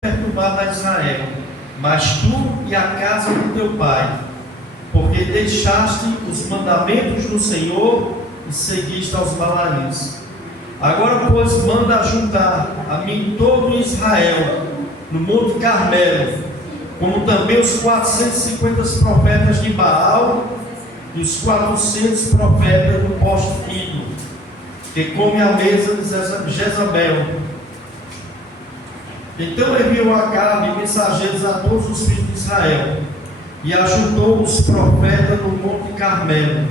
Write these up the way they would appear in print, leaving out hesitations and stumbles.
perturbar mais Israel, mas tu e a casa do teu pai, porque deixaste os mandamentos do Senhor e seguiste aos Balaíns. Agora, pois, manda juntar a mim todo Israel no Monte Carmelo, como também os 450 profetas de Baal e os 400 profetas do poste ídolo, que comem à mesa de Jezabel. Então enviou Acabe mensageiros a todos os filhos de Israel, e ajuntou os profetas no Monte Carmelo.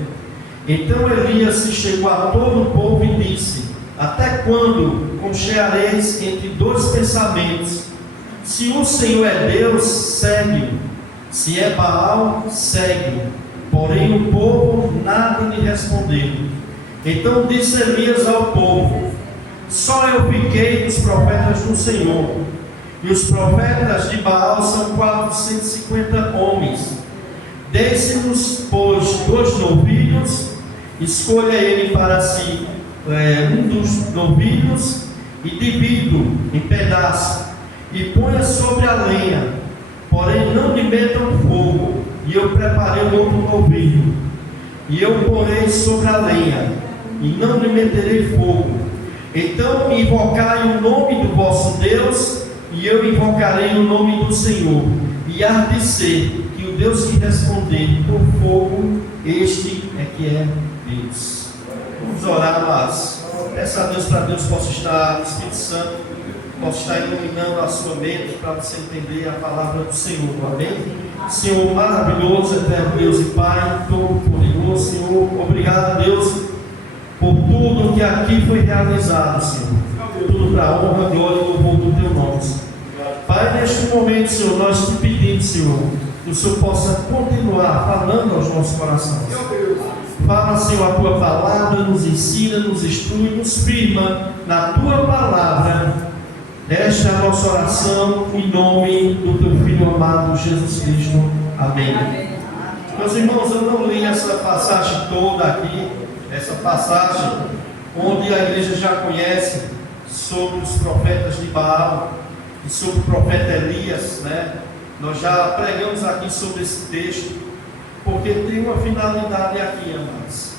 Então Elias se chegou a todo o povo e disse: até quando concheareis entre dois pensamentos? Se o Senhor é Deus, segue-o; se é Baal, segue-o. Porém o povo nada lhe respondeu. Então disse Elias ao povo: só eu fiquei dos profetas do Senhor, e os profetas de Baal são 450 homens. Desse-nos, pois, 2 novilhos, escolha ele para si um dos novilhos, e divide-o em pedaços, e ponha sobre a lenha, porém não lhe metam fogo. E eu preparei um outro novilho, e eu porei sobre a lenha, e não lhe meterei fogo. Então invocai o nome do vosso Deus, e eu invocarei o nome do Senhor, e há de ser que o Deus que responder por fogo, este é que é Deus. Vamos orar, mas peça a Deus para Deus possa estar, Espírito Santo, possa estar iluminando a sua mente para você entender a palavra do Senhor. Amém? Senhor maravilhoso, eterno Deus e Pai todo-poderoso, Senhor, obrigado, Deus, por tudo que aqui foi realizado, Senhor. Tudo para a honra, glória e louvor do teu nome. Pai, neste momento, Senhor, nós te pedimos, Senhor, que o Senhor possa continuar falando aos nossos corações. Fala, Senhor, a tua palavra, nos ensina, nos instrui, nos firma na tua palavra. Esta é a nossa oração em nome do teu Filho amado Jesus Cristo. Amém. Amém. Meus irmãos, eu não li essa passagem toda aqui, essa passagem onde a igreja já conhece sobre os profetas de Baal e sobre o profeta Elias, né? Nós já pregamos aqui sobre esse texto, porque tem uma finalidade aqui, amados.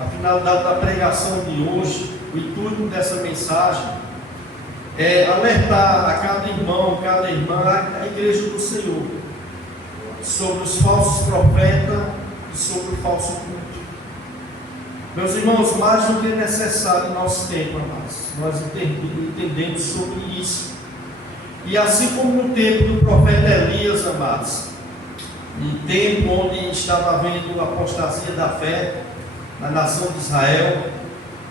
A finalidade da pregação de hoje, o intuito dessa mensagem é alertar a cada irmão, cada irmã, a igreja do Senhor, sobre os falsos profetas e sobre o falso culto. Meus irmãos, mais do que necessário em nosso tempo, amados, nós entendemos sobre isso. E assim como no tempo do profeta Elias, amados, um tempo onde estava havendo apostasia da fé na nação de Israel,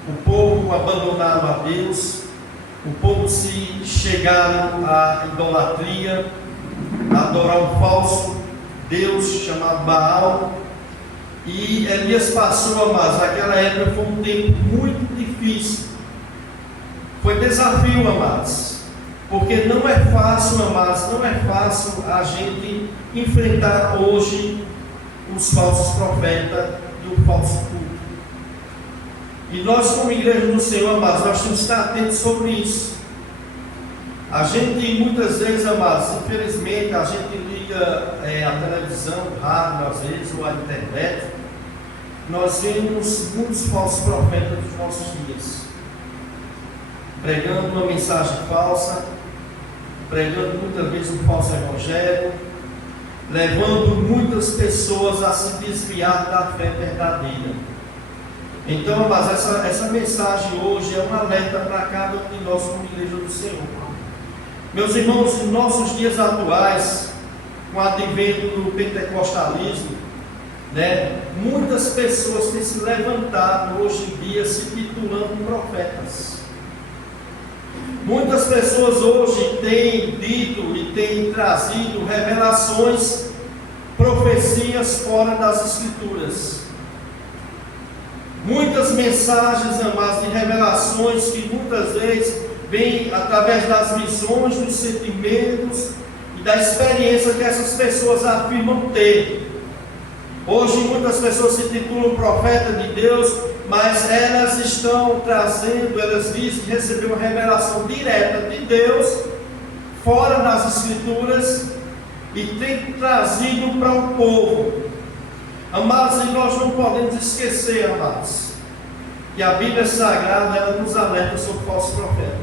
o povo abandonaram a Deus, o povo se chegaram à idolatria, a adorar um falso Deus chamado Baal. E Elias passou, amados, naquela época foi um tempo muito difícil. Foi desafio, amados, porque não é fácil, amados, não é fácil a gente enfrentar hoje os falsos profetas e o falso culto. E nós, como igreja do Senhor, amados, nós temos que estar atentos sobre isso. A gente, muitas vezes, amados, infelizmente, a gente liga a televisão, o rádio, às vezes, ou a internet, nós vemos muitos falsos profetas dos nossos dias, pregando uma mensagem falsa, pregando muitas vezes um falso evangelho, levando muitas pessoas a se desviar da fé verdadeira. Então, mas essa mensagem hoje é um alerta para cada um de nós como igreja do Senhor. Meus irmãos, em nossos dias atuais, com o advento do pentecostalismo, né, muitas pessoas têm se levantado hoje em dia se titulando profetas. Muitas pessoas hoje têm dito e têm trazido revelações, profecias fora das Escrituras. Muitas mensagens, amados, de revelações que muitas vezes vêm através das visões, dos sentimentos e da experiência que essas pessoas afirmam ter. Hoje muitas pessoas se titulam profeta de Deus, mas elas estão trazendo, elas dizem que receberam uma revelação direta de Deus fora das Escrituras e tem trazido para o povo. Amados, e nós não podemos esquecer, amados, que a Bíblia Sagrada ela nos alerta sobre falsos profetas.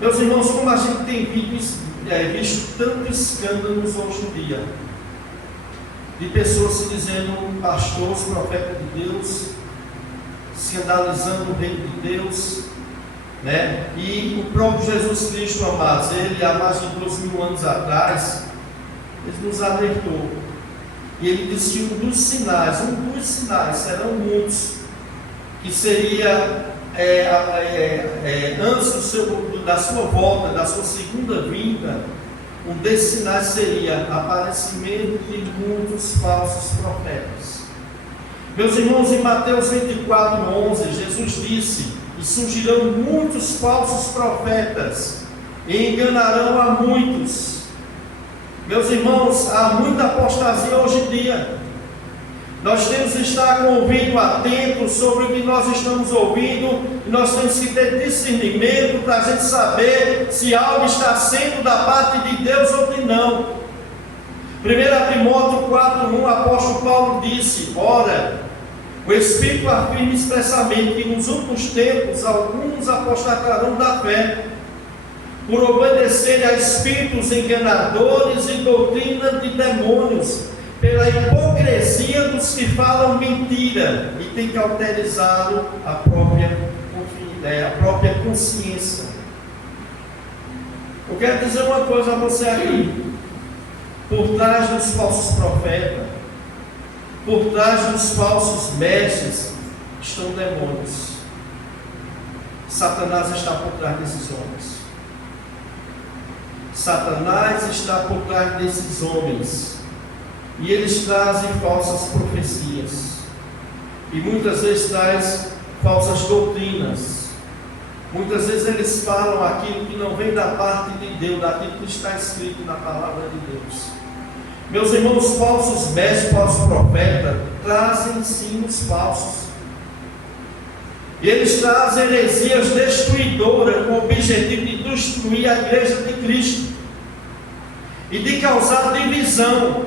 Meus irmãos, como a gente tem visto tanto escândalos hoje em dia, de pessoas se dizendo pastores, profetas de Deus, escandalizando o reino de Deus, né? E o próprio Jesus Cristo, amados, ele há mais de 2000 anos atrás, ele nos alertou. E ele disse que um dos sinais, serão muitos, que seria antes da sua volta, da sua segunda vinda, um desses sinais seria aparecimento de muitos falsos profetas. Meus irmãos, em Mateus 24:11, Jesus disse: e surgirão muitos falsos profetas, e enganarão a muitos. Meus irmãos, há muita apostasia hoje em dia. Nós temos que estar com o ouvido atento sobre o que nós estamos ouvindo, e nós temos que ter discernimento para a gente saber se algo está sendo da parte de Deus ou de não. 1 Timóteo 4:1, o apóstolo Paulo disse: ora, o Espírito afirma expressamente que nos últimos tempos alguns apostatarão da fé, por obedecerem a espíritos enganadores e doutrina de demônios, pela hipocrisia dos que falam mentira e têm cauterizado a própria consciência. Eu quero dizer uma coisa a você aqui: por trás dos falsos profetas, por trás dos falsos mestres, estão demônios. Satanás está por trás desses homens. Satanás está por trás desses homens. E eles trazem falsas profecias. E muitas vezes traz falsas doutrinas. Muitas vezes eles falam aquilo que não vem da parte de Deus, daquilo que está escrito na palavra de Deus. Meus irmãos, falsos mestres, falsos profetas, trazem ensinos falsos. E eles trazem heresias destruidoras com o objetivo de destruir a igreja de Cristo e de causar divisão.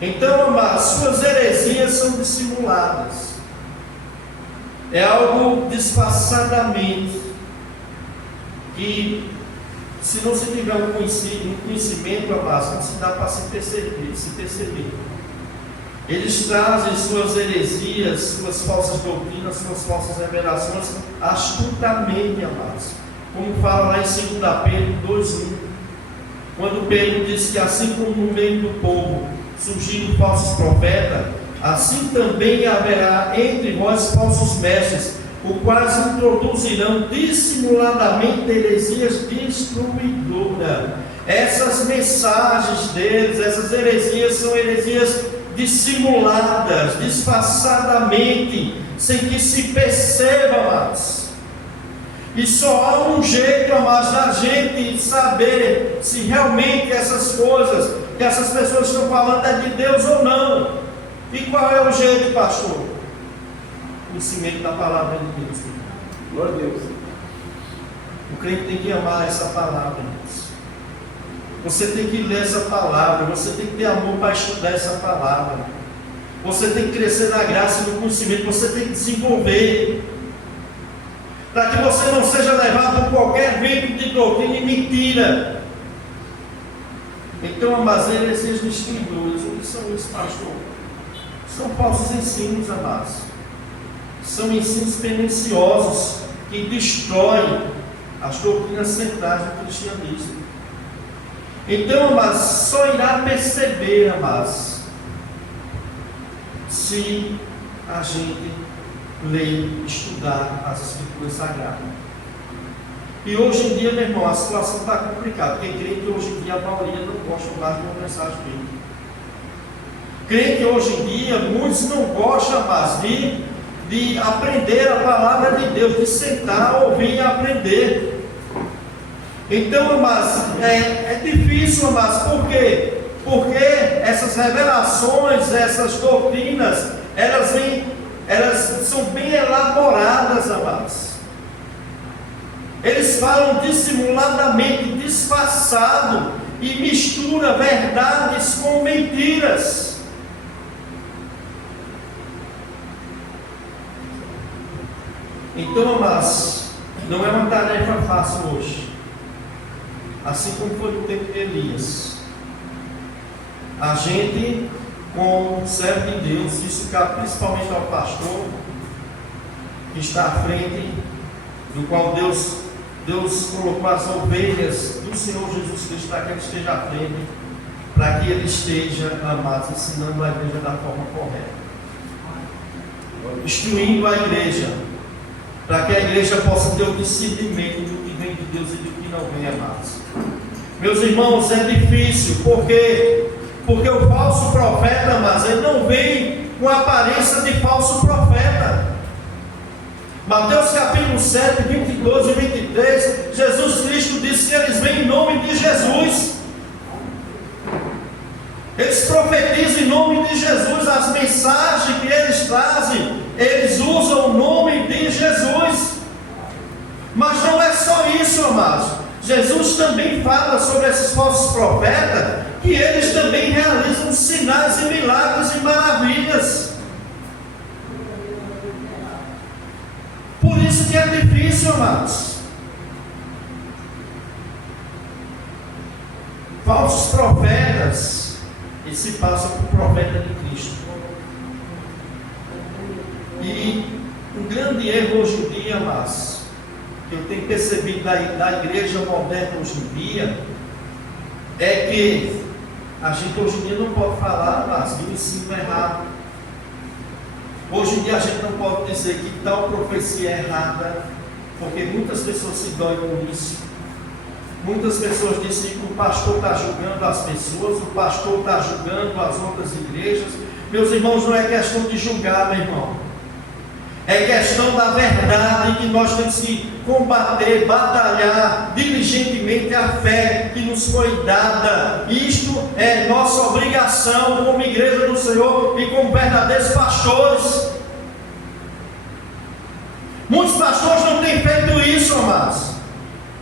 Então, amados, suas heresias são dissimuladas. É algo disfarçadamente, que se não se tiver um conhecimento, amados, não se dá para se perceber. Eles trazem suas heresias, suas falsas doutrinas, suas falsas revelações astutamente, amados. Como fala lá em 2 Pedro 2:1, quando Pedro diz que assim como no meio do povo surgiram falsos profetas, assim também haverá entre vós falsos mestres, os quais introduzirão dissimuladamente heresias destruidoras. Essas mensagens deles, essas heresias são heresias dissimuladas, disfarçadamente, sem que se perceba, amados. E só há um jeito, amados, da gente saber se realmente essas coisas que essas pessoas estão falando é de Deus ou não. E qual é o jeito, pastor? Conhecimento da palavra de Deus. Glória a Deus. O crente tem que amar essa palavra, irmãos. Você tem que ler essa palavra, você tem que ter amor para estudar essa palavra. Você tem que crescer na graça e no conhecimento, você tem que desenvolver, para que você não seja levado por qualquer vento de doutrina e mentira. Então, amados, heresias destruidoras, o que são isso, pastor? São falsos ensinos, amados. São ensinos perniciosos que destroem as doutrinas centrais do cristianismo. Então, amados, só irá perceber, amados, se a gente ler, estudar as Escrituras Sagradas. E hoje em dia, meu irmão, a situação está complicada, porque crente hoje em dia, a maioria não gosta mais de uma mensagem bíblica. Crente hoje em dia, muitos não gostam mais de aprender a palavra de Deus, de sentar, ouvir e aprender. Então, mas é difícil, mas por quê? Porque essas revelações, essas doutrinas, elas são bem elaboradas, amados. Eles falam dissimuladamente, disfarçado, e mistura verdades com mentiras. Então, amados, não é uma tarefa fácil hoje. Assim como foi no tempo de Elias. A gente, como servo de Deus, isso cabe principalmente ao pastor, que está à frente, do qual Deus colocou as ovelhas do Senhor Jesus Cristo para que ele esteja à frente, para que ele esteja, amados, ensinando a igreja da forma correta, instruindo a igreja, para que a igreja possa ter o discernimento do que vem de Deus e do que não vem, amados. Meus irmãos, é difícil, porque o falso profeta, amados, ele não vem com a aparência de falso profeta. Mateus capítulo 7, 22 e 23, Jesus Cristo disse que eles vêm em nome de Jesus. Eles profetizam em nome de Jesus. As mensagens que eles trazem, eles usam o nome de Jesus. Mas não é só isso, amados. Jesus também fala sobre esses falsos profetas, que eles também realizam sinais e milagres e maravilhas. Por isso que é difícil, amados. Falsos profetas, eles se passam por profeta de Cristo. E um grande erro hoje em dia, amados, que eu tenho percebido da igreja moderna hoje em dia, é que a gente hoje em dia não pode falar, amados, do ensino errado. Hoje em dia a gente não pode dizer que tal profecia é errada, porque muitas pessoas se doem com isso. Muitas pessoas dizem que o pastor está julgando as pessoas, o pastor está julgando as outras igrejas. Meus irmãos, não é questão de julgar, meu irmão. É questão da verdade, que nós temos que combater, batalhar diligentemente a fé que nos foi dada. Isto é nossa obrigação como igreja do Senhor e como verdadeiros pastores. Muitos pastores não têm feito isso, amados.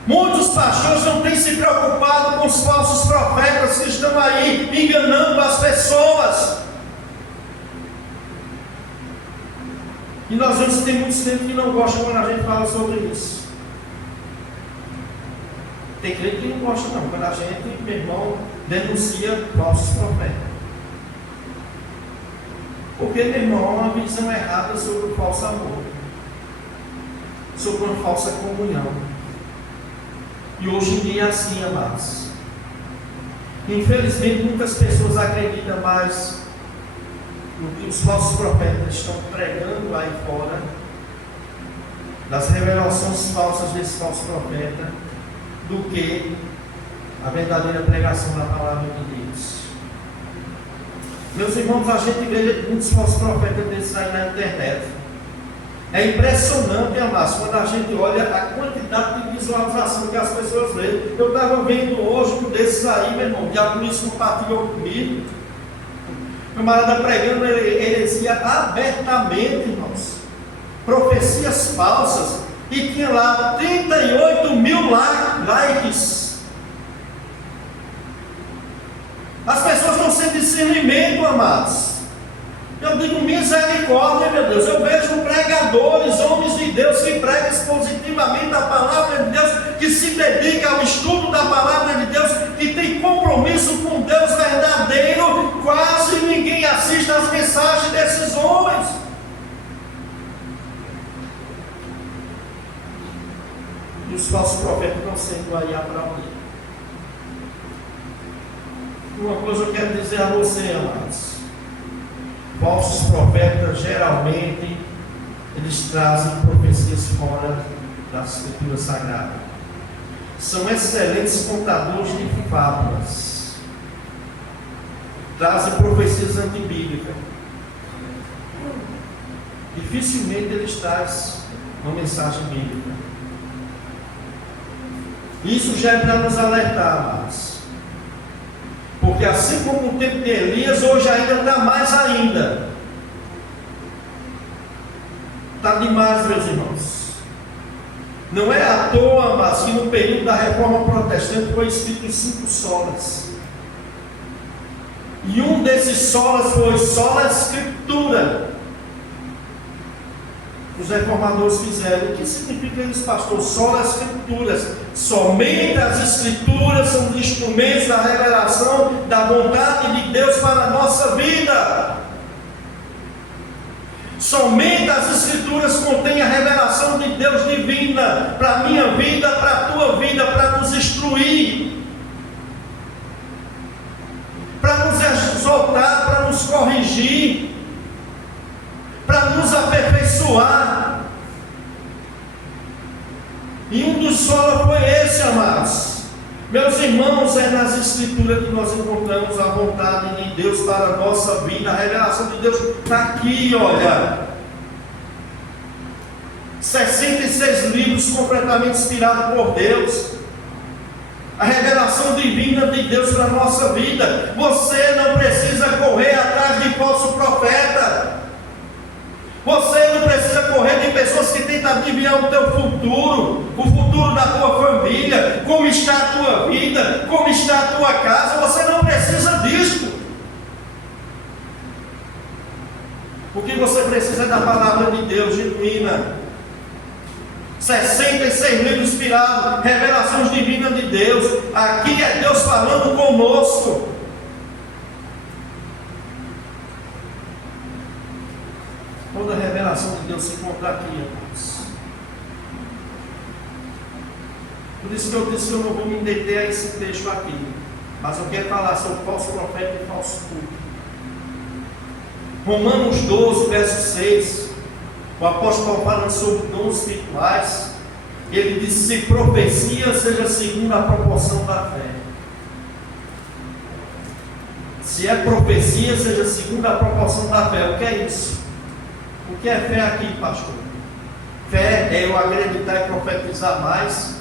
Muitos pastores não têm se preocupado com os falsos profetas que estão aí enganando as pessoas. E nós vemos que tem muitos crentes que não gostam quando a gente fala sobre isso. Tem crente que não gosta não, quando a gente, meu irmão, denuncia falsos profetas. Porque, meu irmão, há uma visão errada sobre o falso amor, sobre uma falsa comunhão. E hoje em dia é assim, amados. Infelizmente, muitas pessoas acreditam mais no que os falsos profetas estão pregando aí fora, das revelações falsas desse falso profeta, do que a verdadeira pregação da palavra de Deus. Meus irmãos, a gente vê muitos falsos profetas desses aí na internet. É impressionante, amados, quando a gente olha a quantidade de visualização que as pessoas veem. Eu estava vendo hoje um desses aí, meu irmão, que a polícia compartilhou comigo. O camarada pregando heresia abertamente, irmãos. Profecias falsas. E tinha lá 38 mil likes. As pessoas estão sem discernimento, amados. Eu digo misericórdia, meu Deus. Eu vejo pregadores, homens de Deus, que pregam expositivamente a palavra de Deus, que se dedicam ao estudo da palavra de Deus, que tem compromisso com Deus verdadeiro. Quase ninguém assiste às mensagens desses homens. E os falsos profetas estão sendo aí aplaudidos. Uma coisa eu quero dizer a você, amados. Falsos profetas, geralmente, eles trazem profecias fora da Escritura Sagrada. São excelentes contadores de fábulas. Trazem profecias antibíblicas. Dificilmente eles trazem uma mensagem bíblica. Isso já é para nos alertar, amados. Porque assim como o tempo de Elias, hoje ainda está mais ainda. Está demais, meus irmãos. Não é à toa, mas que no período da Reforma Protestante foi escrito em 5 solas. E um desses solas foi sola Escritura. Os reformadores fizeram. O que significa isso, pastor? Sola Escrituras. Somente as Escrituras são os instrumentos da revelação da vontade de Deus para a nossa vida. Somente as Escrituras contêm a revelação de Deus divina para a minha vida, para a tua vida, para nos instruir, para nos exaltar, para nos corrigir, para nos aperfeiçoar. E um dos solos foi esse, amados. Meus irmãos, é nas Escrituras que nós encontramos a vontade de Deus para a nossa vida. A revelação de Deus está aqui, olha. 66 livros completamente inspirados por Deus. A revelação divina de Deus para a nossa vida. Você não precisa correr atrás de falso profeta. Você não precisa correr de pessoas que tentam adivinhar o teu futuro, o futuro da tua família, como está a tua vida, como está a tua casa. Você não precisa disso. O que você precisa é da palavra de Deus genuína. 66 livros inspirados, revelações divinas de Deus. Aqui é Deus falando conosco. Toda a revelação de Deus se encontra aqui, irmãos. Por isso que eu disse que eu não vou me deter a esse texto aqui, mas eu quero falar sobre falso profeta e falso culto. Romanos 12, verso 6, o apóstolo falando sobre dons espirituais, ele diz: se profecia, seja segundo a proporção da fé. Se é profecia, seja segundo a proporção da fé. O que é isso? O que é fé aqui, pastor? Fé é eu acreditar e profetizar mais.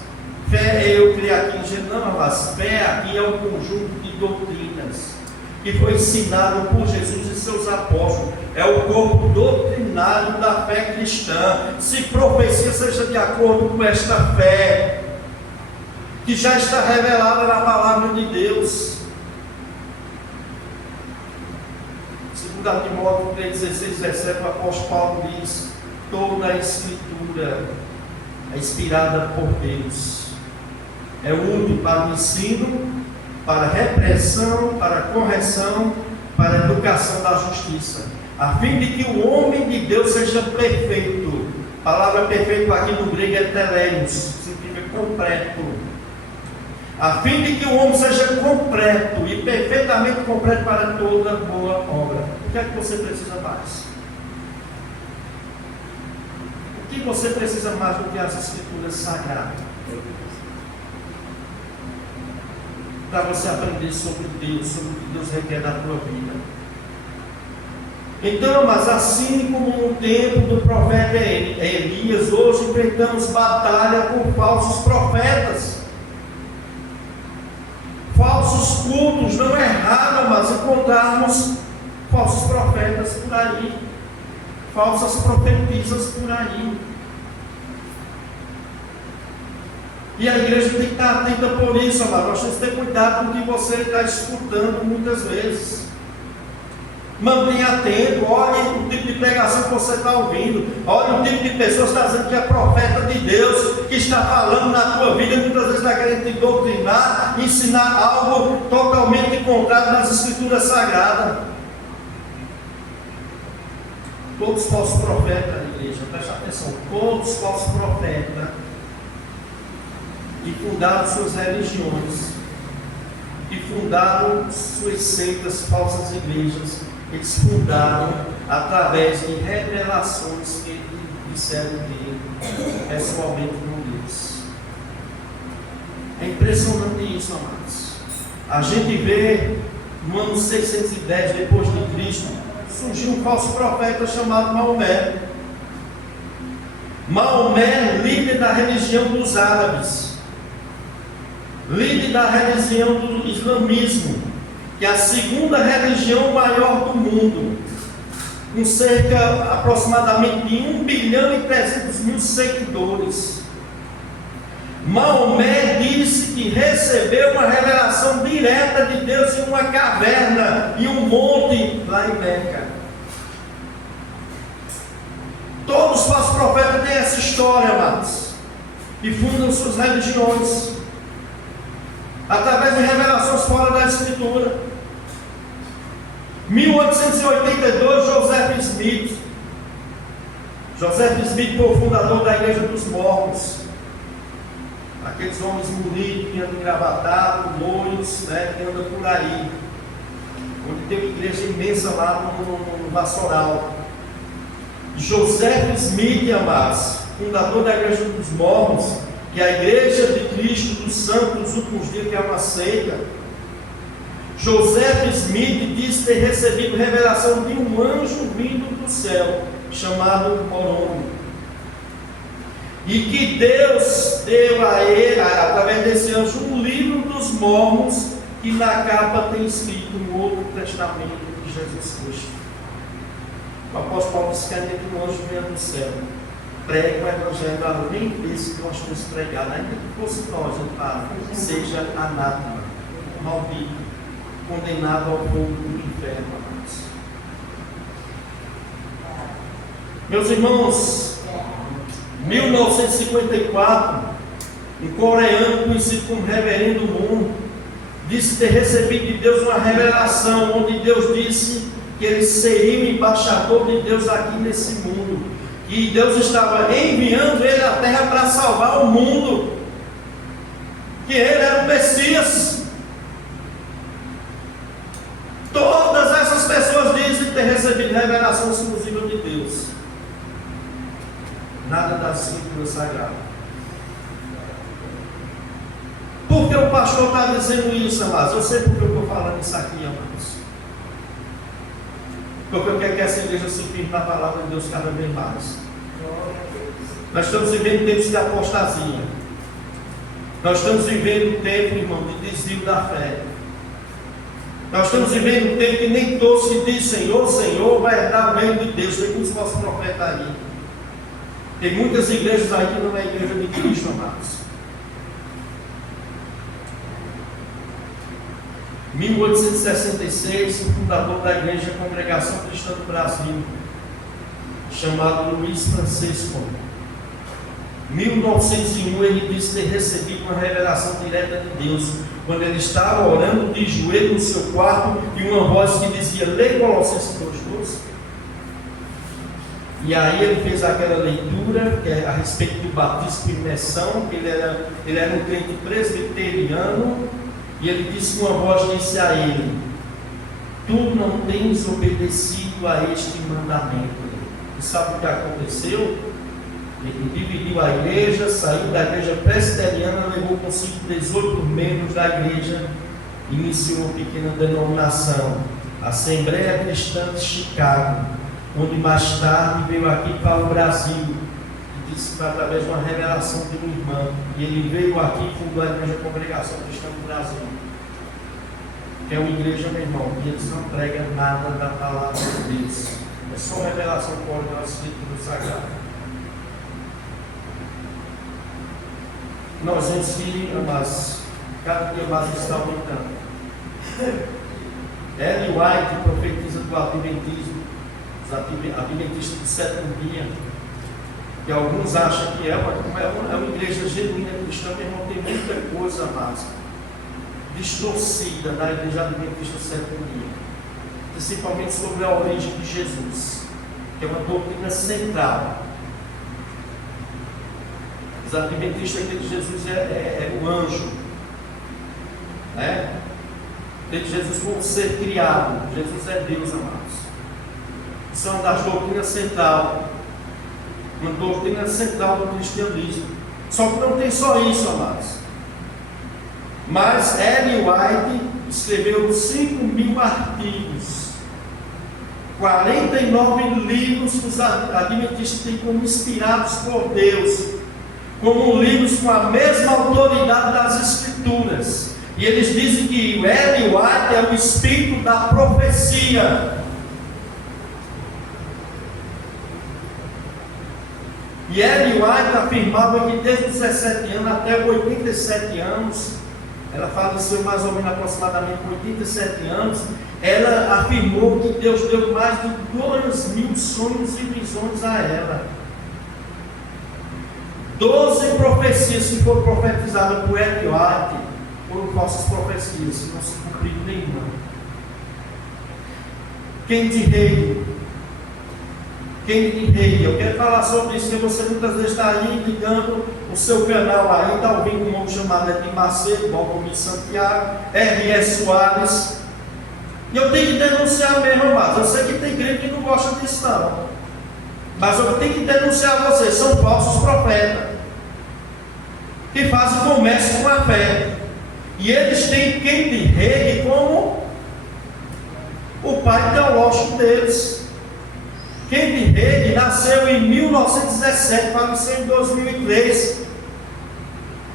Fé é eu criar aqui em Jesus. Não, mas fé aqui é um conjunto de doutrinas que foi ensinado por Jesus e seus apóstolos. É o corpo doutrinário da fé cristã. Se profecia, seja de acordo com esta fé que já está revelada na palavra de Deus. 2 Timóteo 3,16, 17, o apóstolo Paulo diz: toda a Escritura é inspirada por Deus, é útil para o ensino, para a repreensão, para a correção, para a educação da justiça, a fim de que o homem de Deus seja perfeito. A palavra perfeito aqui no grego é teleios, significa completo. A fim de que o homem seja completo e perfeitamente completo para toda boa obra. O que é que você precisa mais? O que você precisa mais do que as Escrituras sagradas? Para você aprender sobre Deus, sobre o que Deus requer da tua vida. Então, mas assim como no tempo do profeta Elias, hoje enfrentamos batalha com falsos profetas. Falsos cultos. Não é raro, mas encontrarmos falsos profetas por aí, falsas profetisas por aí. E a igreja tem que estar atenta por isso, amado. Nós temos que ter cuidado com o que você está escutando muitas vezes. Mantenha atento, olhe o tipo de pregação que você está ouvindo, olhe o tipo de pessoa que está dizendo que é profeta de Deus, que está falando na tua vida, muitas vezes está querendo te doutrinar, ensinar algo totalmente contrário nas Escrituras Sagradas. Todos os falsos profetas, igreja, presta atenção, todos os falsos profetas que fundaram suas religiões, que fundaram suas seitas, falsas igrejas, eles fundaram através de revelações que disseram dele, pessoalmente com Deus. É impressionante isso, amados. A gente vê no ano 610 depois de Cristo, surgiu um falso profeta chamado Maomé. Maomé, líder da religião dos árabes, líder da religião do islamismo, que é a segunda religião maior do mundo, com cerca aproximadamente de 1 bilhão e 300 mil seguidores. Maomé disse que recebeu uma revelação direta de Deus em uma caverna, em um monte lá em Meca. Todos os falsos profetas têm essa história, amados, e fundam suas religiões através de revelações fora da Escritura. 1882, Joseph Smith foi o fundador da Igreja dos Mormons. Aqueles homens bonitos, que andam engravatados, loiros, né, que andam por aí. Onde tem uma igreja imensa lá no Vassoural. Joseph Smith, amados, fundador da Igreja dos Mormons, que é a Igreja de Cristo dos Santos dos Últimos Dias, que é uma seita. Joseph Smith diz ter recebido revelação de um anjo vindo do céu, chamado Moroni. E que Deus deu a ele, através desse anjo, um livro dos Mormons, que na capa tem escrito um outro testamento de Jesus Cristo. O apóstolo Paulo disse que o anjo venha do céu, prega o evangelho além desse que nós temos pregado, ainda que fosse nós, seja anátema, maldito, condenado ao fogo do inferno. Meus irmãos, 1954, um coreano conhecido como Reverendo Moon disse ter recebido de Deus uma revelação, onde Deus disse que ele seria o embaixador de Deus aqui nesse mundo, e Deus estava enviando ele à terra para salvar o mundo, que ele era o Messias. Todas essas pessoas dizem ter recebido revelação exclusiva de Deus, nada da Escritura Sagrada. Por que o pastor está dizendo isso, amados? Eu sei porque eu estou falando isso aqui, amados. Porque eu quero que essa igreja se firme na palavra de Deus cada vez mais. Nós estamos vivendo tempos de apostasia. Nós estamos vivendo um tempo, irmão, de desvio da fé. Nós estamos vivendo um tempo que nem todos que dizem Senhor, Senhor, vai herdar o reino de Deus. Tem muitos falsos profetas aí. Tem muitas igrejas aí que não é a igreja de Cristo, amados. 1866, o fundador da Igreja Congregação Cristã do Brasil, chamado Luiz Francisco. 1901, ele disse ter recebido uma revelação direta de Deus, quando ele estava orando de joelho no seu quarto, e uma voz que dizia: lê Colossenses 2:12. E aí ele fez aquela leitura que é a respeito do batismo e imersão, que ele era um crente presbiteriano, e ele disse que uma voz disse a ele: tu não tens obedecido a este mandamento. E sabe o que aconteceu? Ele dividiu a igreja, saiu da igreja presbiteriana, levou consigo 18 membros da igreja, iniciou uma pequena denominação, Assembleia Cristã de Chicago, onde mais tarde veio aqui para o Brasil, e disse que através de uma revelação de uma irmã, e ele veio aqui e fundou a Igreja Congregação Cristã do Brasil, que é uma igreja, meu irmão, que eles não pregam nada da palavra de Deus, é só revelação fora da Escritura Sagrada. Nós vemos que, amados, cada dia mais está aumentando. Ellen White profetiza do adventismo, os adventistas do sétimo dia, que alguns acham que é uma igreja genuína cristã, meu irmão, tem muita coisa, amados, distorcida na igreja adventista do sétimo dia, principalmente sobre a origem de Jesus, que é uma doutrina central. Os adventistas acreditam que Jesus é o anjo, né? Que Jesus foi um ser criado. Jesus é Deus, amados. Isso é uma das doutrinas centrais, uma doutrina central do cristianismo. Só que não tem só isso, amados. Mas Ellen White escreveu 5.000 artigos, 49 livros que os adventistas têm como inspirados por Deus, como livros com a mesma autoridade das Escrituras. E eles dizem que o Ellen White é o espírito da profecia. E Ellen White afirmava que desde os 17 anos até 87 anos, ela faleceu mais ou menos aproximadamente com 87 anos, ela afirmou que Deus deu mais de 2.000 sonhos e visões a ela. 12 profecias que foram profetizadas por Ellen White foram falsas profecias, que não se cumpriu nenhuma. Kendi Rei, eu quero falar sobre isso, porque você muitas vezes está aí ligando o seu canal aí, está ouvindo um homem chamado Edir Macedo, Valdomiro Santiago, R.S. Soares, e eu tenho que denunciar mesmo, amados. Eu sei que tem crente que não gosta disso não, mas eu tenho que denunciar vocês, são falsos profetas, que fazem comércio com a fé, e eles têm Kendi Rei como o pai teológico deles. Kendi Rei nasceu em 1917, faleceu em 2003.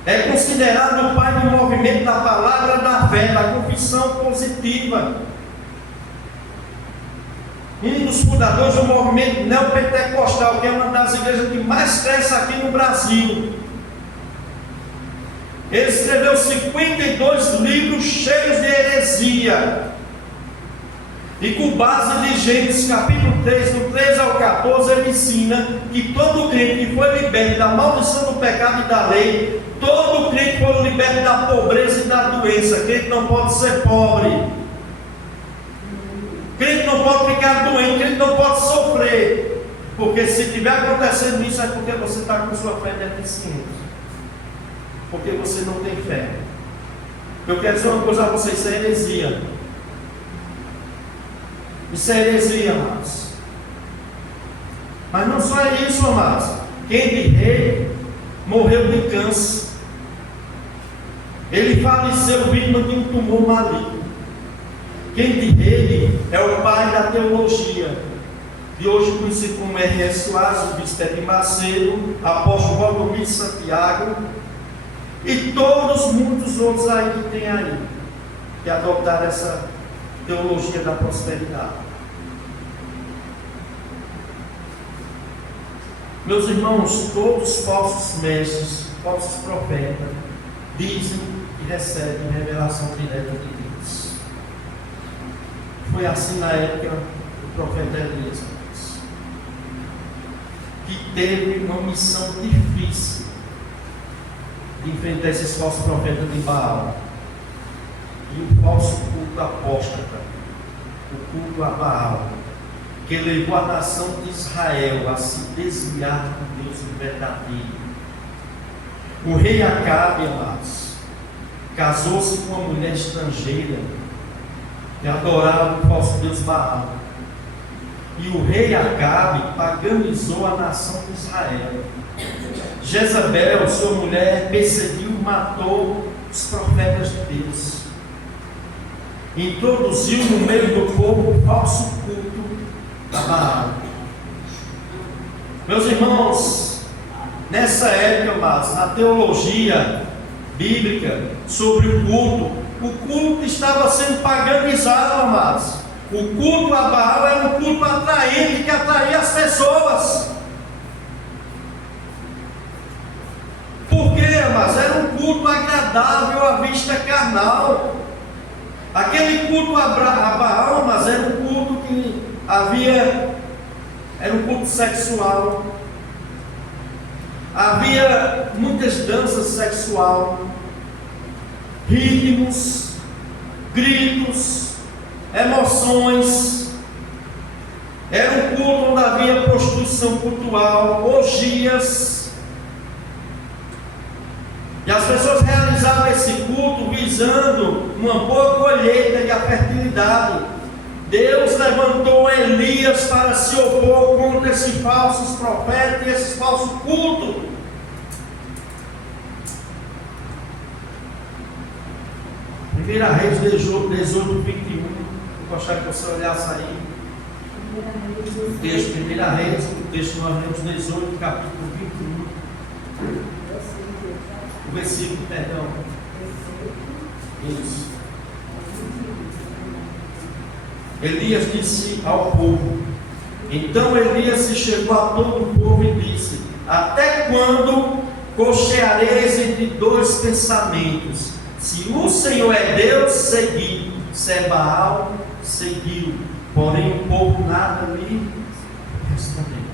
É considerado o pai do movimento da palavra da fé, da confissão positiva. Um dos fundadores do movimento neopentecostal, que é uma das igrejas que mais cresce aqui no Brasil. Ele escreveu 52 livros cheios de heresia. E com base em Gênesis capítulo 3, do 3 ao 14, ele ensina que todo crente que foi liberto da maldição do pecado e da lei, todo crente que foi liberto da pobreza e da doença, crente não pode ser pobre, crente não pode ficar doente, crente não pode sofrer, porque se estiver acontecendo isso é porque você está com sua fé deficiente, porque você não tem fé. Eu quero dizer uma coisa a vocês, isso é heresia. Isso é heresia, amados. Mas não só é isso, amados. Kendi Rei morreu de câncer. Ele faleceu vítima de um tumor maligno. Kendi Rei é o pai da teologia, de hoje conhecido como R.S. Soares, o bispo Edir Macedo, apóstolo Valdomiro Santiago, e todos muitos outros aí que tem aí, que adotaram essa teologia da prosperidade. Meus irmãos, todos os falsos mestres, falsos profetas, dizem que recebem revelação direta de Deus. Foi assim na época do profeta Elias, que teve uma missão difícil de enfrentar esses falsos profetas de Baal e o falso culto apóstata, o culto a Baal, que levou a nação de Israel a se desviar do Deus verdadeiro. O rei Acabe, amados, casou-se com uma mulher estrangeira que adorava o falso Deus Baal. E o rei Acabe paganizou a nação de Israel. Jezabel, sua mulher, perseguiu e matou os profetas de Deus. Introduziu no meio do povo o falso culto a Baal. Meus irmãos, nessa época, mas na teologia bíblica sobre o culto estava sendo paganizado, amados. O culto a Baal era um culto atraente, que atraía as pessoas. Por quê, amados? Era um culto agradável à vista carnal. Aquele culto a Baal, mas era um culto que era um culto sexual. Havia muitas danças sexuais, ritmos, gritos, emoções. Era um culto onde havia prostituição cultural, orgias. E as pessoas realizavam esse culto visando uma boa colheita e a fertilidade. Deus levantou Elias para se opor contra esses falsos profetas e esses falsos cultos. Primeira Reis 18, 21. Eu gostaria que você olhasse aí. O texto, Primeira Reis, o texto nós lemos 18, capítulo 21. O versículo, perdão. Isso. Elias disse ao povo. Então Elias se chegou a todo o povo e disse: Até quando cocheareis entre dois pensamentos? Se o Senhor é Deus, segui. Se é Baal, seguiu. Porém o povo nada lhe respondeu.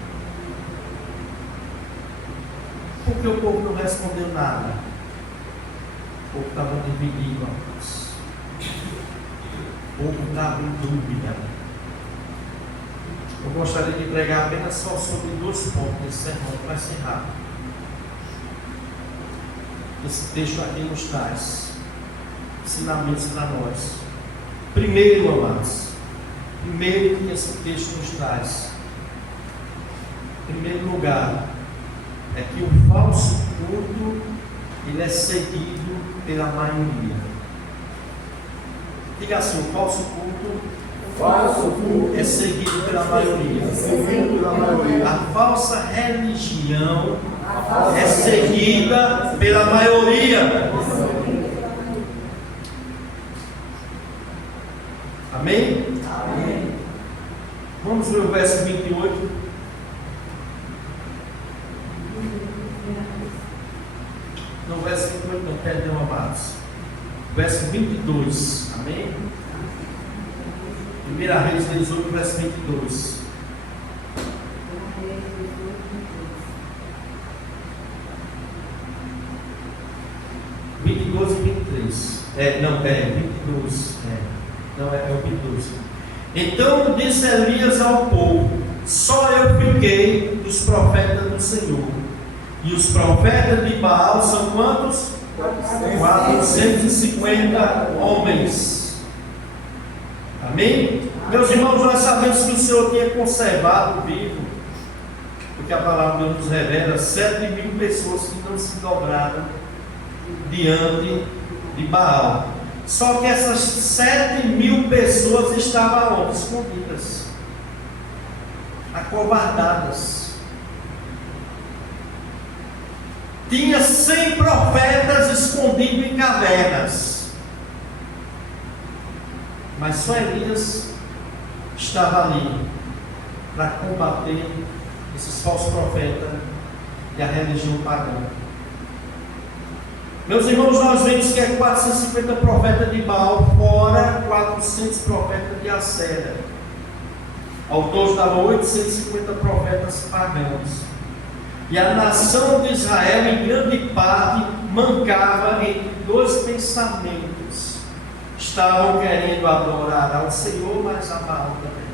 Por que o povo não respondeu nada? O povo estava dividido, amados. O povo estava em dúvida. Eu gostaria de pregar apenas só sobre 2 pontos desse sermão, para ser rápido. Esse texto aqui nos traz ensinamentos para nós. Primeiro, amados, primeiro que esse texto nos traz, em primeiro lugar, é que o falso culto, ele é seguido pela maioria. Diga assim: o falso culto é seguido pela maioria. A falsa religião é seguida pela maioria. Amém? Amém. Vamos ver o verso 28. No verso 28, não, perdão, amados. Verso 22. Amém? 1 Reis 18, verso 22. E 23. 22. É o 22. Então disse Elias ao povo: só eu fiquei dos profetas do Senhor. E os profetas de Baal são quantos? 450 homens. Amém? Meus irmãos, nós sabemos que o Senhor tinha conservado vivo, porque a palavra de Deus nos revela 7.000 pessoas que não se dobraram diante de Baal. Só que essas 7.000 pessoas estavam onde? Escondidas, acovardadas. Tinha 100 profetas escondidos em cavernas, mas só Elias estava ali para combater esses falsos profetas e a religião pagã. Meus irmãos, nós vemos que é 450 profetas de Baal, fora 400 profetas de Acera. Ao todo estavam 850 profetas pagãos. E a nação de Israel, em grande parte, mancava entre 2 pensamentos. Estavam querendo adorar ao Senhor, mas a Baal também.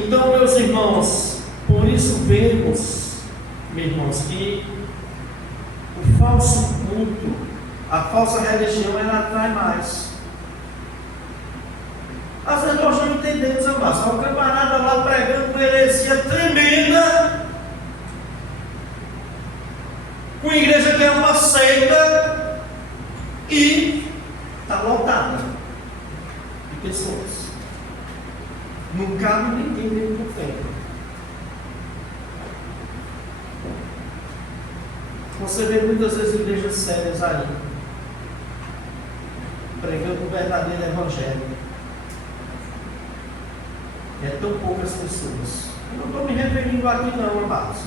Então, meus irmãos, por isso vemos, meus irmãos, que o falso culto, a falsa religião, ela atrai mais. Às vezes nós não entendemos, amados. Há um camarada lá pregando uma heresia tremenda, com a igreja que é uma seita, e está lotada de pessoas. Não cabe ninguém dentro do templo. Você vê muitas vezes igrejas sérias aí, pregando o verdadeiro evangelho. É tão poucas pessoas. Eu não estou me referindo aqui não, amados.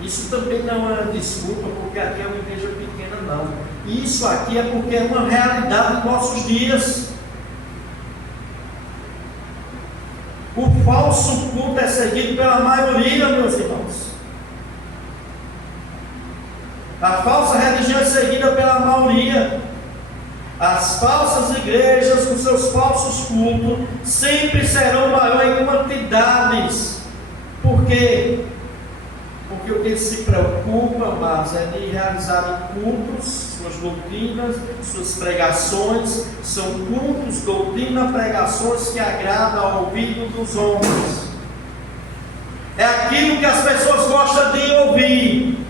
Isso também não é desculpa, porque aqui é uma igreja pequena, não. Isso aqui é porque é uma realidade dos nossos dias. O falso culto é seguido pela maioria, meus irmãos. A falsa religião é seguida pela maioria. As falsas igrejas com seus falsos cultos sempre serão maior em quantidades. Por quê? Porque o que se preocupa, mas é de realizar cultos, suas doutrinas, suas pregações, são cultos, doutrina, pregações que agradam ao ouvido dos homens. É aquilo que as pessoas gostam de ouvir.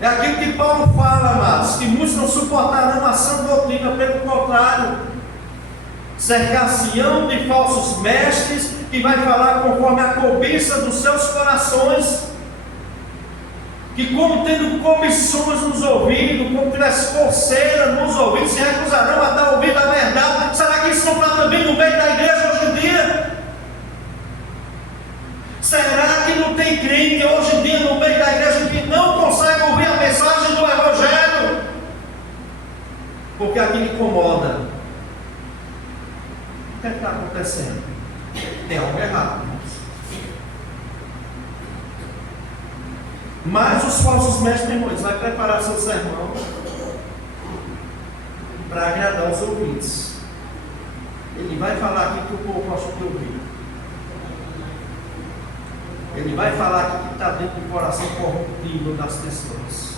É aquilo que Paulo fala, amados, que muitos não suportarão a sã doutrina, pelo contrário, cercar-se-ão de falsos mestres, que vai falar conforme a cobiça dos seus corações, que como tendo comições nos ouvidos, como tivesse coceira nos ouvidos, se recusarão a dar ouvido à verdade. Será que isso isso não está também no meio da igreja hoje em dia? Será que não tem crente hoje em dia no meio da igreja que não consegue ouvir a mensagem do Evangelho? Porque aquilo incomoda. O que está acontecendo? Tem algo errado. Mas os falsos mestres, irmãos, vai preparar seu sermão para agradar os ouvintes. Ele vai falar aqui que o povo gosta de ouvir. Ele vai falar aqui que está dentro do coração corruptível das pessoas.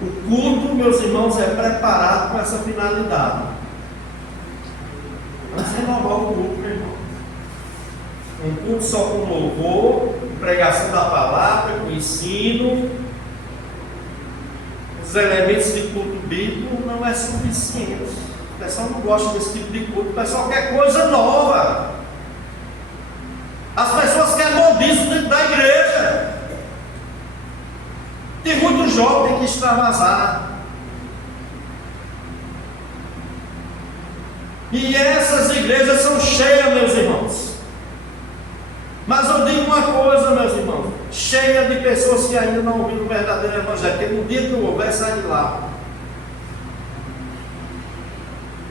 O culto, meus irmãos, é preparado com essa finalidade. Vamos renovar o culto, meu irmão. Um culto só com louvor, pregação da palavra, com ensino, os elementos de culto bíblico não é suficiente. O pessoal não gosta desse tipo de culto, o pessoal quer coisa nova. As pessoas querem modismo dentro da igreja. Tem muito jovem que extravasar. E essas igrejas são cheias, meus irmãos. Mas eu digo uma coisa, meus irmãos, cheia de pessoas que ainda não ouviram o verdadeiro evangelho, porque no dia que eu houver, sai de lá.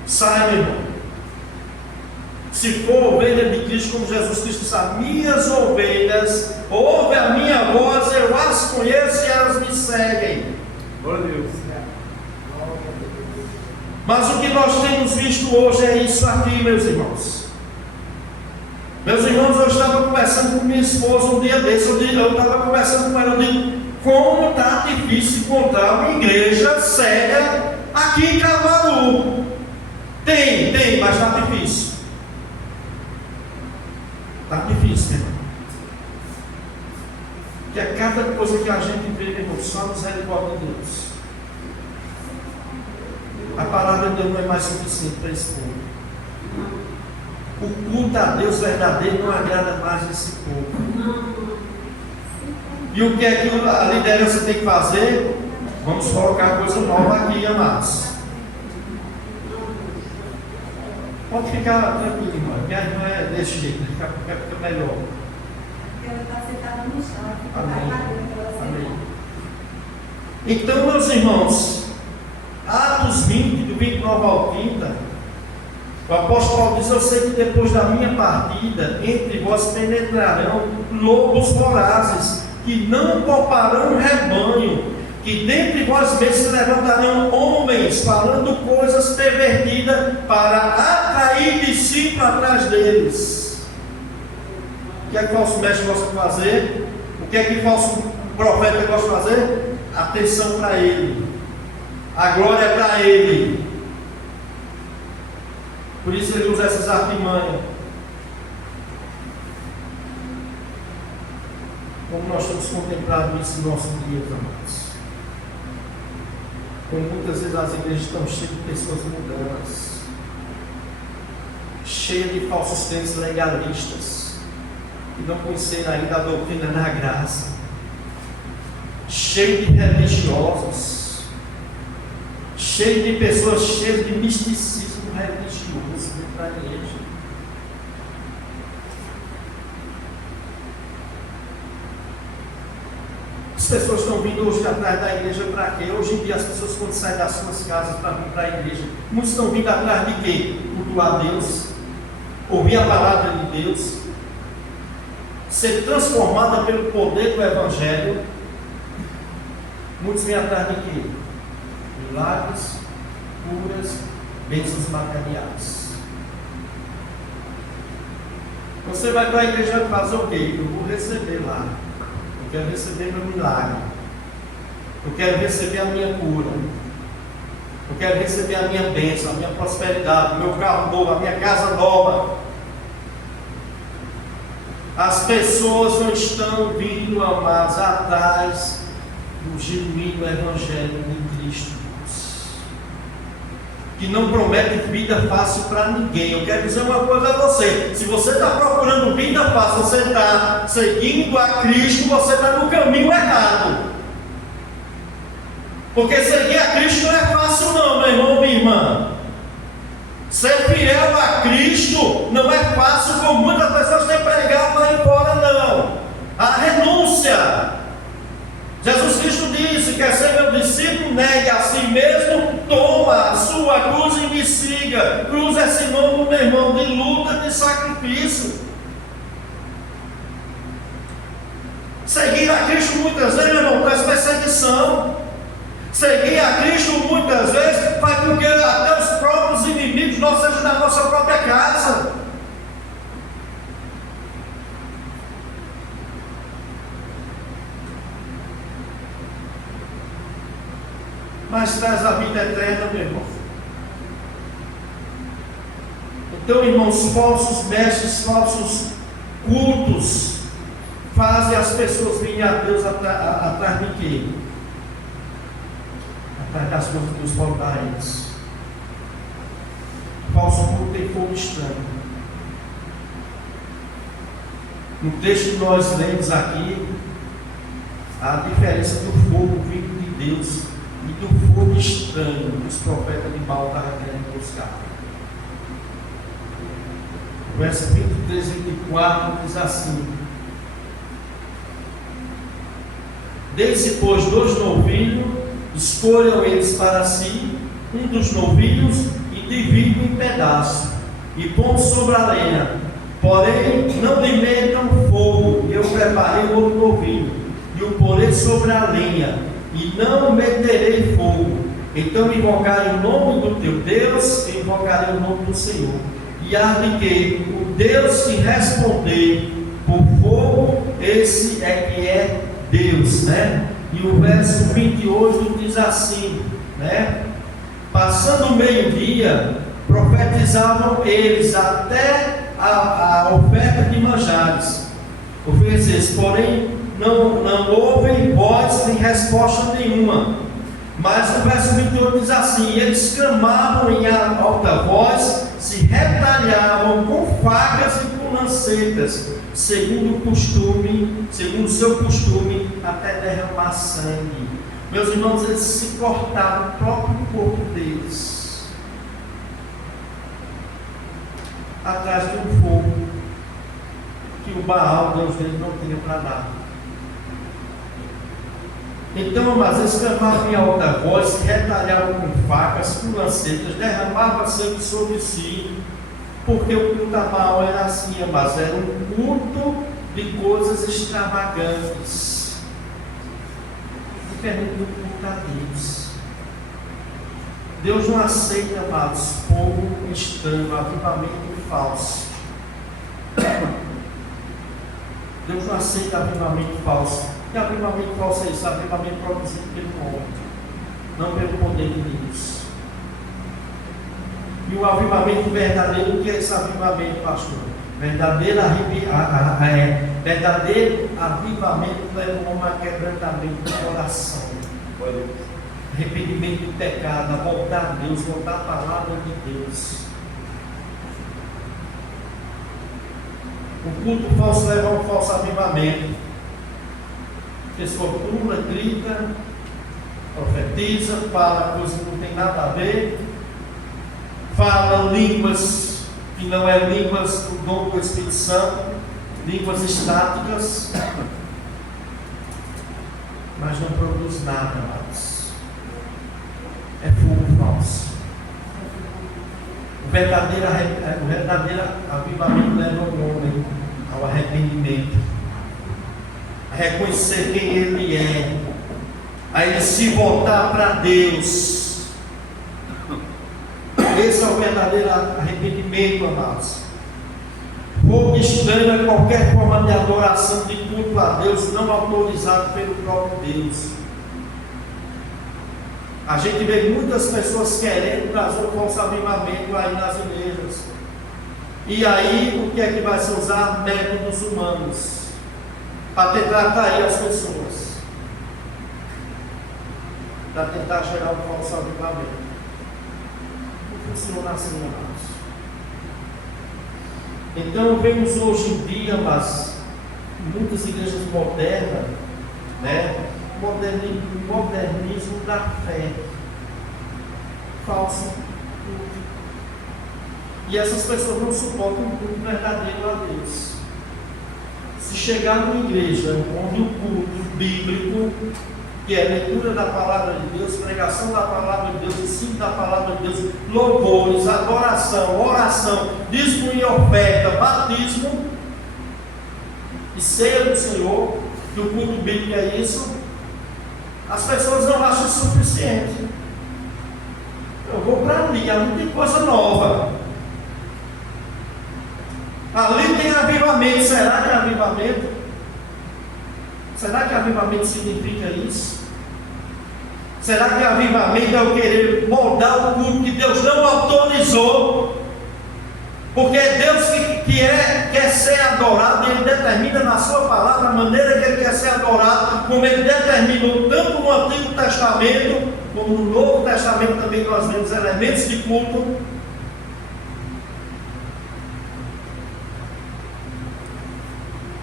Sai, meu irmão. Se for ovelha de Cristo, como Jesus Cristo disse, as minhas ovelhas ouvem a minha voz, eu as conheço e elas me seguem. Glória a Deus. Mas o que nós temos visto hoje é isso aqui, meus irmãos. Meus irmãos, eu estava conversando com minha esposa um dia desse, eu estava conversando com ela, eu digo, como está difícil encontrar uma igreja séria aqui em Caruaru. Tem, mas está difícil. Está difícil, irmão. Que a cada coisa que a gente vê, meu irmão, só misericórdia de Deus. A palavra de Deus não é mais suficiente para esse povo. O culto a Deus verdadeiro não agrada mais esse povo. E o que é que a liderança tem que fazer? Vamos colocar coisa nova aqui, amados. Pode ficar tranquilo, irmão. Minha irmã é desse jeito, fica melhor. Ela está sentada no chão. Amém. Então, meus irmãos, Atos 20, do 29 ao 30, o apóstolo Paulo diz: eu sei que depois da minha partida, entre vós penetrarão lobos vorazes, que não pouparão o rebanho, que dentre vós mesmos se levantarão homens, falando coisas pervertidas, para atrair discípulos atrás deles. O que é que falso mestre gosta de fazer? O que é que falso profeta gosta de fazer? Atenção para ele, a glória é para ele. Por isso ele usa essas artimanhas. Como nós temos contemplado isso no nosso dia, amados. Como muitas vezes as igrejas estão cheias de pessoas mundanas, cheias de falsos crentes legalistas, que não conheceram ainda a doutrina da graça, cheias de religiosos, cheias de pessoas cheias de misticismo religioso dentro da igreja. As pessoas estão vindo hoje atrás da igreja para quê? Hoje em dia as pessoas, quando saem das suas casas para vir para a igreja, muitos estão vindo atrás de quê? Cultuar a Deus, ouvir a palavra de Deus, ser transformada pelo poder do Evangelho. Muitos vêm atrás de quê? Milagres, curas, bênçãos materiais. Você vai para a igreja fazer o quê? Eu vou receber lá. Eu quero receber meu milagre. Eu quero receber a minha cura. Eu quero receber a minha bênção, a minha prosperidade, o meu carro novo, a minha casa nova. As pessoas não estão vindo, amados, atrás do genuíno Evangelho de Cristo, que não promete vida fácil para ninguém. Eu quero dizer uma coisa a você: se você está procurando vida fácil, você está seguindo a Cristo, você está no caminho errado. Porque seguir a Cristo não é fácil não, meu irmão, minha irmã. Ser fiel a Cristo não é fácil, como muitas pessoas têm pregado lá fora, não. A renúncia. Jesus Cristo disse: quer ser meu discípulo, negue a si mesmo, toma a sua cruz e me siga. Cruz é sinônimo, meu irmão, de luta, de sacrifício. Seguir a Cristo muitas vezes, meu irmão, traz perseguição. Seguir a Cristo muitas vezes faz com que até os próprios inimigos não sejam da nossa própria casa. Mas traz a vida eterna, meu irmão. Então, irmãos, falsos mestres, falsos cultos fazem as pessoas virem a Deus atrás de quê? Atrás das coisas que Deus pode dar a eles. Falso culto tem fogo estranho. No texto que nós lemos aqui, a diferença do fogo vindo de Deus e do fogo estranho que os profetas de Baal estavam querendo buscar. O verso 23 e 24 diz assim: dê-se, pois, 2 novilhos, escolham eles para si um dos novilhos e dividam em pedaços, e põe sobre a lenha. Porém, não lhe metam fogo. Eu preparei outro novilho, e o porei sobre a lenha, e não meterei fogo. Então invocarei o nome do teu Deus, e invocarei o nome do Senhor. E arde o Deus que responder por fogo, esse é que é Deus, né? E o verso 28 diz assim, né? Passando o meio-dia, profetizavam eles até a oferta de manjares. Ofereceres, porém, não houve voz nem resposta nenhuma. Mas o verso 28 diz assim: eles clamavam em alta voz, se retalhavam com facas e com lancetas, segundo o seu costume, até derramar sangue. Meus irmãos, eles se cortaram o próprio corpo deles, atrás de um fogo que o Baal, Deus deles, não tinha para dar. Então, às vezes clamavam em alta voz, se retalhavam com facas, com lancetas, derramavam sangue sobre si, porque o culto a Baal era assim, mas era um culto de coisas extravagantes, diferente do culto a Deus. Deus não aceita, amados, fogo estranho, avivamento falso. Deus não aceita avivamento falso. Que avivamento falso é isso? Avivamento produzido pelo homem, não pelo poder de Deus. E o avivamento verdadeiro, o que é esse avivamento, pastor? Verdadeiro avivamento leva o homem a quebrantamento do coração, arrependimento do pecado, a voltar a Deus, voltar a palavra de Deus. O culto falso leva a um falso avivamento. A pessoa pula, grita, profetiza, fala coisas que não tem nada a ver, fala línguas que não é línguas do dom do Espírito Santo, línguas estáticas, mas não produz nada mais. É fogo falso. O verdadeiro avivamento leva o homem ao arrependimento, a reconhecer quem ele é, a ele se voltar para Deus. Esse é o verdadeiro arrependimento, amados. Fogo estranho é qualquer forma de adoração, de culto a Deus não autorizado pelo próprio Deus. A gente vê muitas pessoas querendo trazer o falso avivamento aí nas igrejas. E aí, o que é que vai se usar? Métodos humanos para tentar atrair as pessoas, para tentar gerar um falso avivamento. Não funciona assim, amados. Então vemos hoje em dia, mas muitas igrejas modernas, né? Modernismo da fé, falso culto. E essas pessoas não suportam o culto verdadeiro a Deus. Se chegar numa igreja onde o culto bíblico, que é leitura da palavra de Deus, pregação da palavra de Deus, ensino da palavra de Deus, louvores, adoração, oração, dízimo e oferta, batismo e ceia do Senhor, que o culto bíblico é isso, as pessoas não acham suficiente. Eu vou para ali tem coisa nova. Ali tem avivamento. Será que é avivamento? Será que avivamento significa isso? Será que avivamento é o querer moldar o culto que Deus não autorizou? Porque é Deus que quer ser adorado, Ele determina na sua palavra a maneira que Ele quer ser adorado, como Ele determinou tanto no Antigo Testamento, como no Novo Testamento também nós vemos elementos de culto.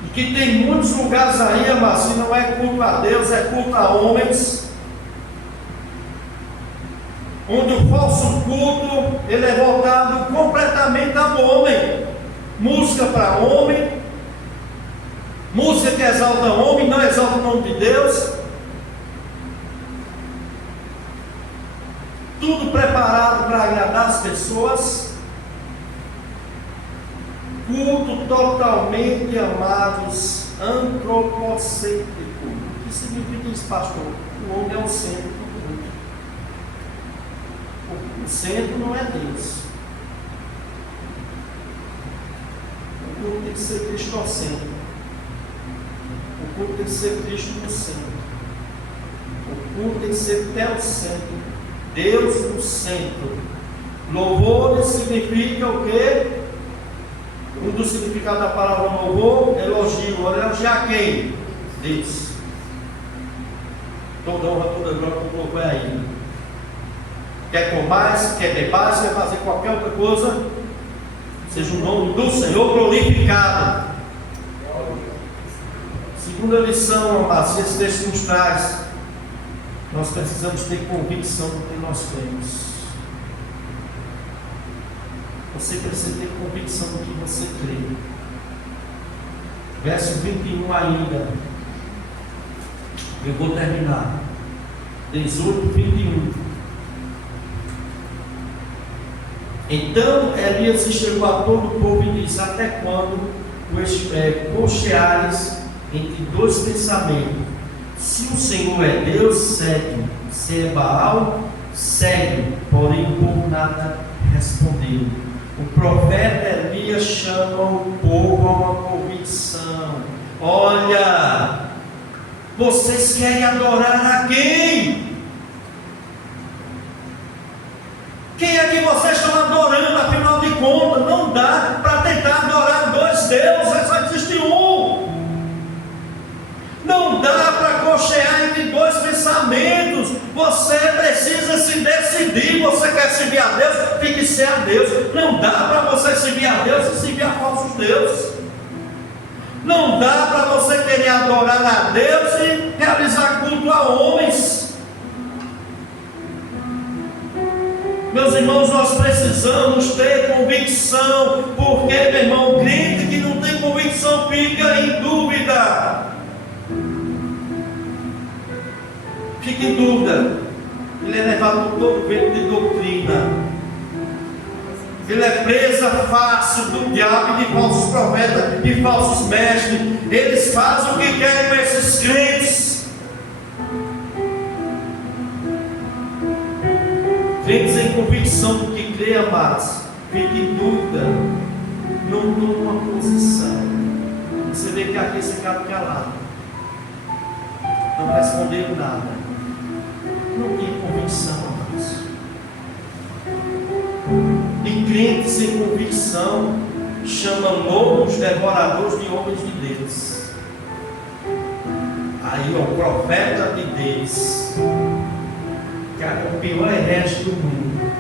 E que tem muitos lugares aí, amados, que não é culto a Deus, é culto a homens, onde o falso culto ele é voltado completamente ao homem. Música para homem, música que exalta o homem, não exalta o nome de Deus. Tudo preparado para agradar as pessoas. Culto totalmente, amados, antropocêntrico. O que significa isso, pastor? O homem é o centro do culto. O centro não é Deus. O culto tem que ser cristocêntrico. O culto tem que ser Cristo no centro. O culto tem que ser teocêntrico. Deus no centro. Louvor significa o quê? Um dos significados da palavra louvor, elogio. Elogiar quem? Deus. Toda honra, toda glória, todo louvor é aí. Quer comais, quer bebais, quer fazer qualquer outra coisa, seja o nome do Senhor glorificado. Segunda lição, amados, que esse texto nos traz, nós precisamos ter convicção do que nós cremos. Você precisa ter convicção do que você crê. Verso 21 ainda. Eu vou terminar. 18, 21. Então Elias se chegou a todo o povo e disse: até quando cocheares entre dois pensamentos? Se o Senhor é Deus, segue. Se é Baal, segue. Porém o povo nada respondeu. O profeta Elias chama o povo a uma convicção. Olha, vocês querem adorar a quem? Quem é que vocês estão adorando? Afinal de contas, não dá para tentar adorar dois deuses, só existe um. Não dá para cochear entre dois pensamentos. Você precisa se decidir. Você quer servir a Deus? Fique sem a Deus. Não dá para você servir a Deus e servir a falsos deuses. Não dá para você querer adorar a Deus e realizar culto a homens. Meus irmãos, nós precisamos ter convicção, porque, meu irmão, o crente que não tem convicção fica em dúvida. Fica em dúvida. Ele é levado por todo vento de doutrina. Ele é presa fácil do diabo e de falsos profetas e falsos mestres. Eles fazem o que querem com esses crentes. Crentes em convicção do que crê, amados, fica em dúvida, não numa posição. Você vê que aqui esse cara calado, não respondeu nada, não tinha convicção, amados. E crentes sem convicção chamam lobos devoradores de homens de Deus. Aí o profeta de Deus, que é o pior herege do mundo,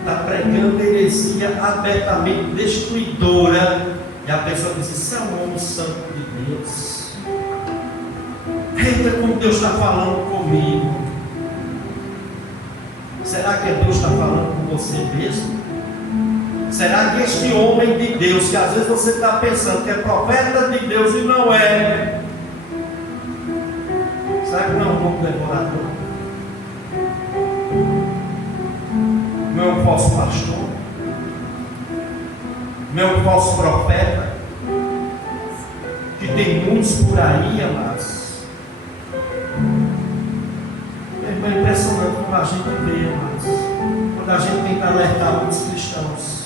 está pregando heresia abertamente destruidora, e a pessoa diz: isso é um homem santo de Deus. Eita, como Deus está falando comigo. Será que Deus está falando com você mesmo? Será que este homem de Deus, que às vezes você está pensando que é profeta de Deus e não é, será que não é um bom devorador? Não é um falso pastor? Não é um falso profeta? Que tem muitos por aí, amados. É impressionante como a gente vê, amados, quando a gente tenta alertar muitos cristãos.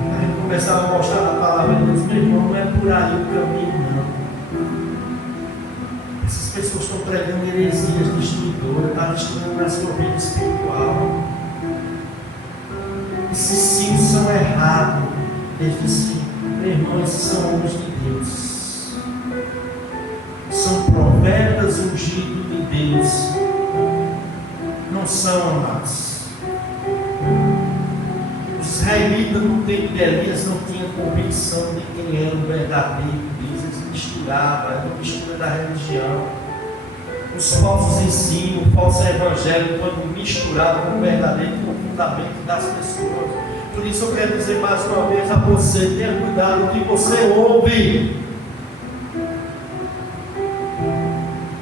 A gente começava a mostrar na palavra de Deus, meu irmão, não é por aí o caminho, não. Essas pessoas estão pregando heresias destruidoras, estão destruindo a sua vida espiritual. Esses sim são errados. Desde sim, meu irmão, esses são homens de Deus. São profetas ungidos de Deus. Não são, amados. Os israelitas no tempo de Elias não tinham convicção de quem era o verdadeiro Deus. Eles misturavam, era uma mistura da religião. Os falsos ensinos, o falso evangelho, quando misturado com o verdadeiro fundamento das pessoas. Por isso eu quero dizer mais uma vez a você: tenha cuidado com o que você ouve.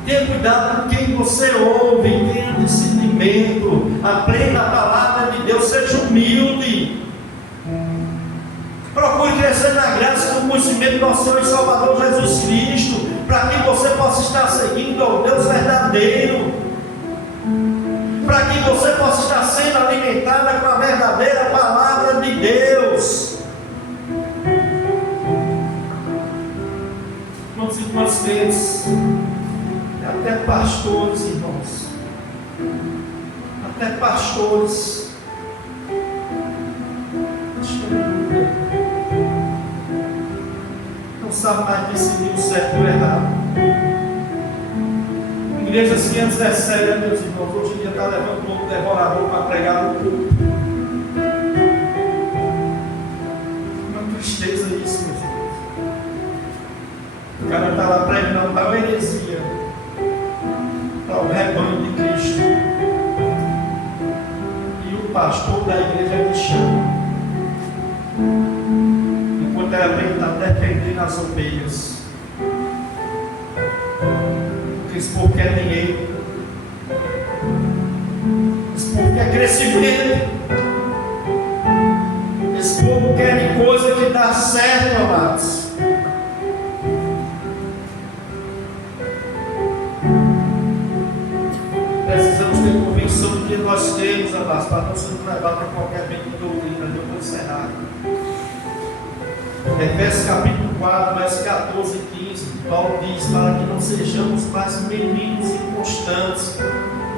Tenha cuidado com quem você ouve, tenha discernimento, aprenda a palavra de Deus, seja humilde. Procure crescer na graça e no conhecimento do nosso Senhor e Salvador Jesus Cristo, para que você possa estar seguindo ao Deus verdadeiro, para que você possa estar sendo alimentada com a verdadeira palavra de Deus. Irmãos e irmãs crentes, até pastores, irmãos, até pastores, não sabe mais decidir o certo e o errado. Igrejas que antes é séria, meus irmãos, hoje em dia está levando um devorador para pregar no culto. Uma tristeza isso, meus irmãos. O cara está lá pregando para a heresia, para o rebanho de Cristo. E o pastor da igreja que chama. Enquanto ela vem estar defendendo as ovelhas. Esse povo quer dinheiro, esse povo quer crescimento, esse povo quer coisa que dá certo, amados. Precisamos ter convicção do que nós temos, amados, para não ser levado para qualquer bem de doutrina. Eu vou encerrar. Efésios capítulo 4, versos 14 e 15, Paulo diz: para que não sejamos mais meninos inconstantes,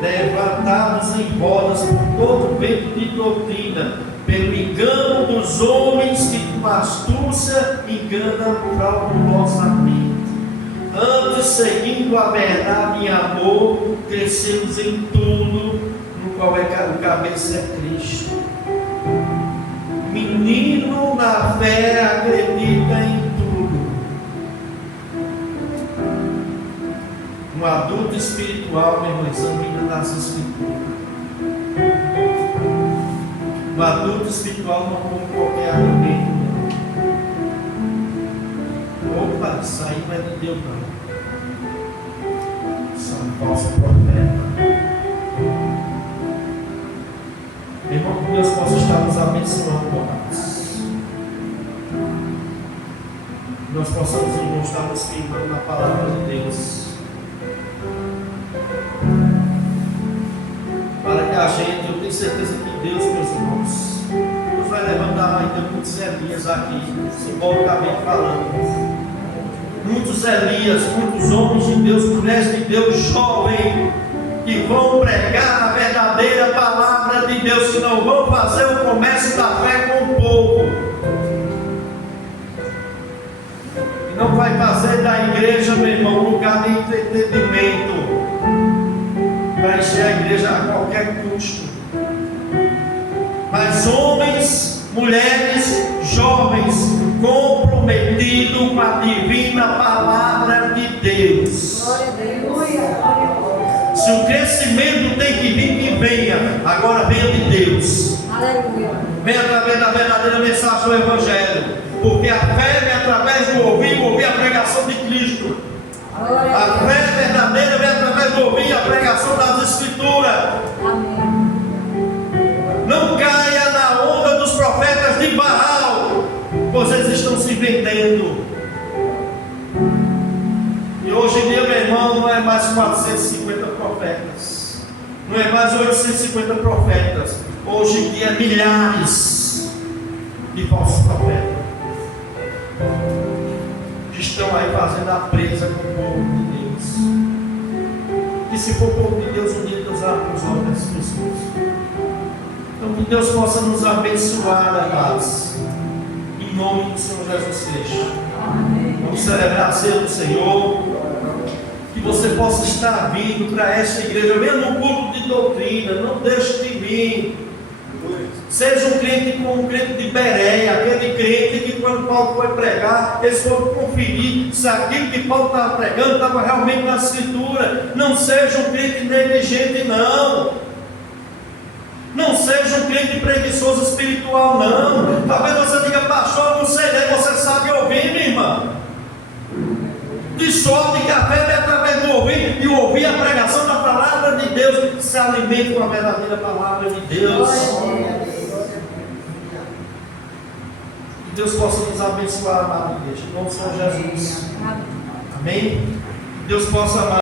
levantados em rodas por todo vento de doutrina, pelo engano dos homens que com astúcia enganam fraudulosamente. Antes, seguindo a verdade em amor, crescemos em tudo, no qual o cabeça é Cristo. Menino na fé acredita em tudo. Um adulto espiritual, meu irmão, examina nas Escrituras. Um adulto espiritual não come qualquer alimento. Opa, isso aí não é de Deus, não. São falsos profetas. Irmão, que Deus possa estar nos abençoando, amados. Nós possamos, irmão, estar nos firmando na palavra de Deus. Para que a gente, eu tenho certeza que Deus, meus irmãos, Deus vai levantar ainda muitos Elias aqui, simbolicamente falando. Muitos Elias, muitos homens de Deus, mulheres de Deus, jovens, que vão pregar a verdadeira palavra de Deus, que não vão fazer o comércio da fé com o povo, e não vai fazer da igreja, meu irmão, lugar de entretenimento, para encher a igreja a qualquer custo. Mas homens, mulheres, jovens, comprometidos com a divina palavra de Deus. Glória a Deus. Se o crescimento tem que vir, que venha. Agora venha de Deus. Aleluia. Venha através da verdadeira mensagem do Evangelho. Porque a fé vem através do ouvir a pregação de Cristo. A fé verdadeira vem através do ouvir a pregação das Escrituras. Amém. Não caia na onda dos profetas de Baal, pois eles estão se vendendo. E hoje em dia, meu irmão, não é mais 450 profetas, não é mais 850 profetas. Hoje em dia, milhares de falsos profetas que estão aí fazendo a presa com o povo de Deus. E se for o povo de Deus, um dia Deus abre os olhos dessas pessoas. Então, que Deus possa nos abençoar, amados, em nome do Senhor Jesus Cristo. Vamos celebrar a ceia do Senhor. Que você possa estar vindo para esta igreja. Venha no culto de doutrina. Não deixe de vir. Seja um crente como um crente de Bereia, aquele crente que quando Paulo foi pregar, eles foram conferir se aquilo que Paulo estava pregando estava realmente na Escritura. Não seja um crente negligente, não. Não seja um crente preguiçoso espiritual, não. Talvez você diga, pastor, não sei ler, você sabe ouvir, minha irmã. De sorte que a fé vem através do ouvir, e ouvir a pregação da palavra de Deus. Se alimente com a verdadeira palavra de Deus. Que Deus possa nos abençoar, amado igreja, em nome do Senhor Jesus. Amém? Que Deus possa amar.